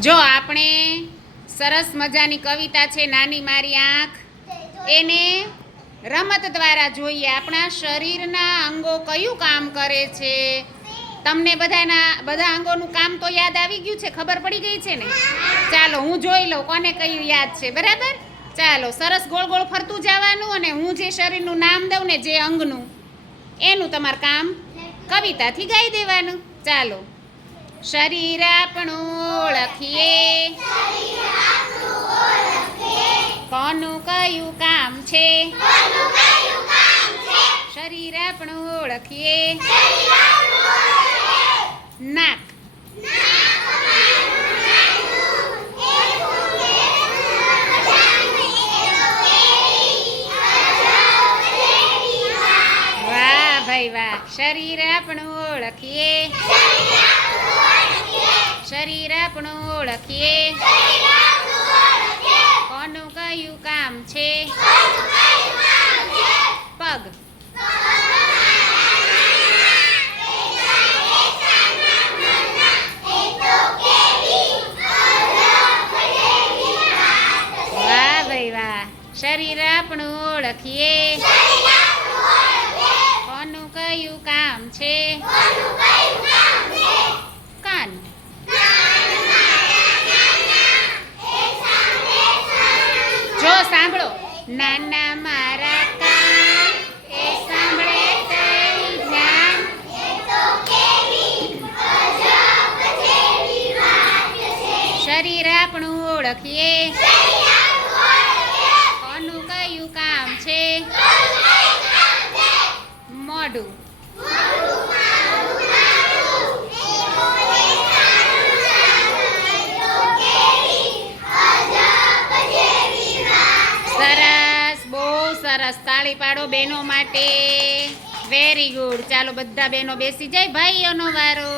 જો આપણે સરસ મજાની કવિતા છે, નાની મારી આંખ. એને રમત દ્વારા જોઈએ. આપણા શરીરના અંગો કયું કામ કરે છે? તમને બધાના, બધા અંગોનું કામ તો યાદ આવી ગયું છે, ખબર પડી ગઈ છે ને? ચાલો, હું જોઈ લઉં કોને કયું યાદ છે, બરાબર? ચાલો, સરસ ગોળ ગોળ ફરતું જવાનું અને હું જે શરીરનું નામ દઉં ને જે અંગનું, એનું તમારું કામ કવિતાથી ગાઈ દેવાનું. ચાલો શરીર આપણું ઓળખીએ. કોનું કયું કામ છે? શરીર આપણું ઓળખીએ. નાક. વાહ ભાઈ વાહ. શરીર આપણું ઓળખીએ. આપણું ઓળખીએ. કોનું કયું કામ છે? પગ. વાહ ભાઈ વાહ. શરીર આપણું ઓળખીએ. કોનું કયું કામ છે? નાના મારા કાન એ સાંભળે શરીર આપણું ઓળખીએ. કોનું કયું કામ છે? મોઢું. સરસ તાળી પાડો બહેનો માટે. વેરી ગુડ ચાલો બધા બહેનો બેસી જાય. ભાઈઓનો વારો.